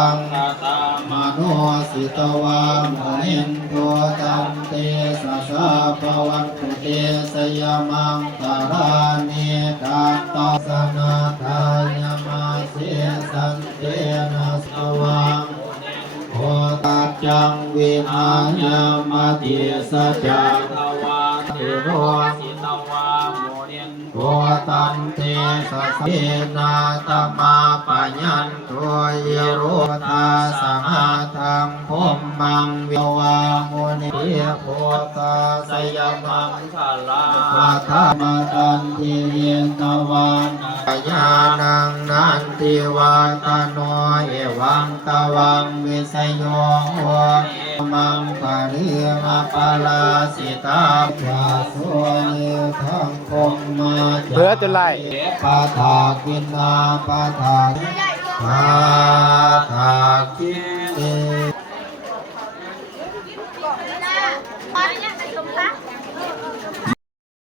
ตังมโนสิตวามุนินโทตันเตสะสะภวันตุเตสยามังตารานิกาตสนาทายมาเสสันเตนะสวังโอตัจจังวิหายามติสัจจทวาติโรสิตวามุนินโทตันเตสะเสนาตมาปัญญันโตเยโรธาสมาธังพมมังวิวามุนิโพตาสยมังคลาปัทมตันติเยตวันญาณังนันติวาตโนเอวังตวังวิสยโยมังปะริมาปาลาสิตาภาสุนิทังคมมาเพื่อจะไล่ปาถากินนาปาถาปาถากิน